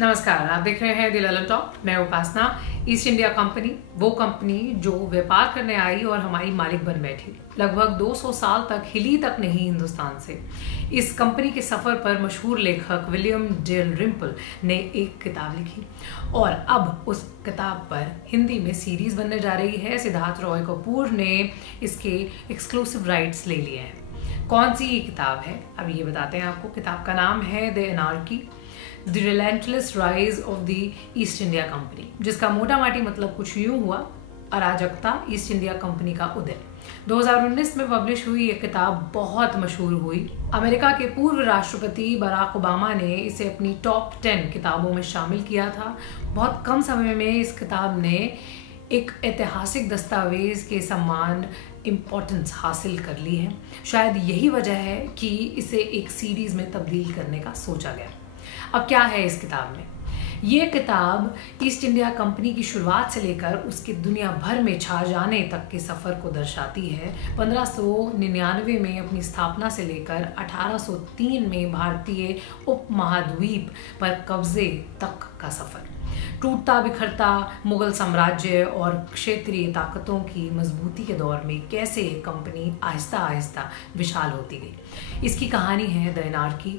नमस्कार, आप देख रहे हैं द ललन टॉप। मैं उपासना। ईस्ट इंडिया कंपनी वो कंपनी जो व्यापार करने आई और हमारी मालिक बन बैठी। लगभग 200 साल तक हिली तक नहीं हिंदुस्तान से। इस कंपनी के सफर पर मशहूर लेखक विलियम डेलरिम्पल ने एक किताब लिखी और अब उस किताब पर हिंदी में सीरीज बनने जा रही है। सिद्धार्थ रॉय कपूर ने इसके एक्सक्लूसिव राइट्स ले लिए हैं। कौन सी ये किताब है, अब ये बताते हैं आपको। किताब का नाम है the anarchy, the relentless rise of the east India company, जिसका मोटा माटी मतलब कुछ यूं हुआ, अराजकता, ईस्ट इंडिया कंपनी का उदय। 2019 में पब्लिश हुई ये किताब बहुत मशहूर हुई। अमेरिका के पूर्व राष्ट्रपति बराक ओबामा ने इसे अपनी टॉप 10 किताबों में शामिल किया था। बहुत कम समय में इस किताब ने एक ऐतिहासिक दस्तावेज के समान इम्पोर्टेंस हासिल कर ली है। शायद यही वजह है कि इसे एक सीरीज में तब्दील करने का सोचा गया। अब क्या है इस किताब में? ये किताब ईस्ट इंडिया कंपनी की शुरुआत से लेकर उसके दुनिया भर में छा जाने तक के सफ़र को दर्शाती है। 1599 में अपनी स्थापना से लेकर 1803 में भारतीय उपमहाद्वीप पर कब्जे तक का सफ़र। टूटता बिखरता मुगल साम्राज्य और क्षेत्रीय ताकतों की मजबूती के दौर में कैसे कंपनी आहिस्ता आहिस्ता विशाल होती गई। इसकी कहानी है द एनार्की।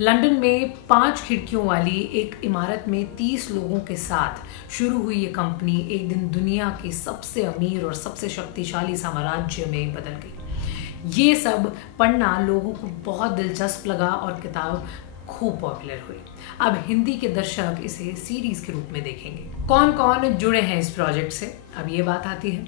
लंदन में 5 खिड़कियों वाली एक इमारत में 30 लोगों के साथ शुरू हुई ये कंपनी एक दिन दुनिया के सबसे अमीर और सबसे शक्तिशाली साम्राज्य में बदल गई। ये सब पढ़ना लोगों को बहुत दिलचस्प लगा और किताब खूब पॉपुलर हुई। अब हिंदी के दर्शक इसे सीरीज के रूप में देखेंगे। कौन कौन जुड़े हैं इस प्रोजेक्ट से, अब ये बात आती है।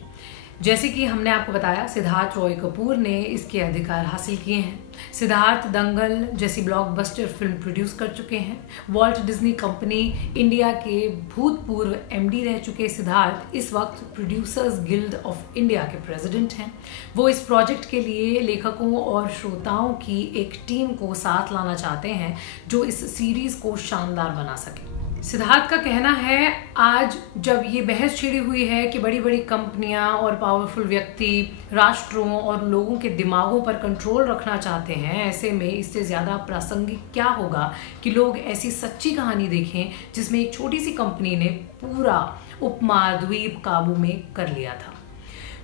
जैसे कि हमने आपको बताया, सिद्धार्थ रॉय कपूर ने इसके अधिकार हासिल किए हैं। सिद्धार्थ दंगल जैसी ब्लॉकबस्टर फिल्म प्रोड्यूस कर चुके हैं। वॉल्ट डिज्नी कंपनी इंडिया के भूतपूर्व एमडी रह चुके सिद्धार्थ इस वक्त प्रोड्यूसर्स गिल्ड ऑफ इंडिया के प्रेसिडेंट हैं। वो इस प्रोजेक्ट के लिए लेखकों और श्रोताओं की एक टीम को साथ लाना चाहते हैं जो इस सीरीज को शानदार बना सके। सिद्धार्थ का कहना है, आज जब ये बहस छिड़ी हुई है कि बड़ी बड़ी कंपनियां और पावरफुल व्यक्ति राष्ट्रों और लोगों के दिमागों पर कंट्रोल रखना चाहते हैं, ऐसे में इससे ज़्यादा प्रासंगिक क्या होगा कि लोग ऐसी सच्ची कहानी देखें जिसमें एक छोटी सी कंपनी ने पूरा उपमहाद्वीप काबू में कर लिया था।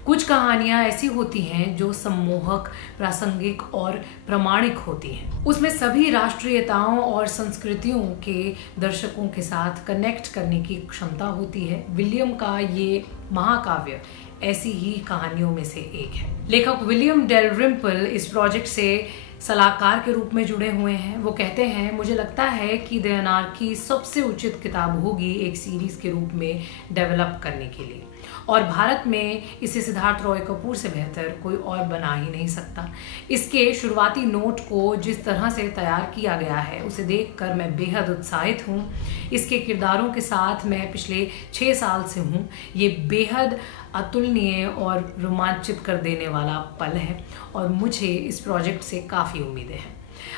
कुछ कहानियां ऐसी होती हैं जो सम्मोहक, प्रासंगिक और प्रामाणिक होती हैं। उसमें सभी राष्ट्रीयताओं और संस्कृतियों के दर्शकों के साथ कनेक्ट करने की क्षमता होती है। विलियम का ये महाकाव्य ऐसी ही कहानियों में से एक है। लेखक विलियम डेलरिम्पल इस प्रोजेक्ट से सलाहकार के रूप में जुड़े हुए हैं। वो कहते हैं, मुझे लगता है कि द एनार्की सबसे उचित किताब होगी एक सीरीज के रूप में डेवलप करने के लिए, और भारत में इसे सिद्धार्थ रॉय कपूर से बेहतर कोई और बना ही नहीं सकता। इसके शुरुआती नोट को जिस तरह से तैयार किया गया है उसे देखकर मैं बेहद उत्साहित हूँ। इसके किरदारों के साथ मैं पिछले 6 साल से हूँ। ये बेहद अतुलनीय और रोमांचित कर देने वाला पल है और मुझे इस प्रोजेक्ट से काफ़ी उम्मीदें हैं।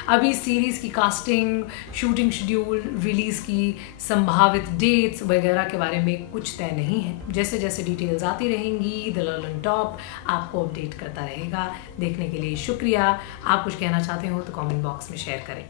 अभी सीरीज़ की कास्टिंग, शूटिंग शेड्यूल, रिलीज़ की संभावित डेट्स वगैरह के बारे में कुछ तय नहीं है। जैसे जैसे डिटेल्स आती रहेंगी द ललन टॉप आपको अपडेट करता रहेगा। देखने के लिए शुक्रिया। आप कुछ कहना चाहते हो तो कमेंट बॉक्स में शेयर करें।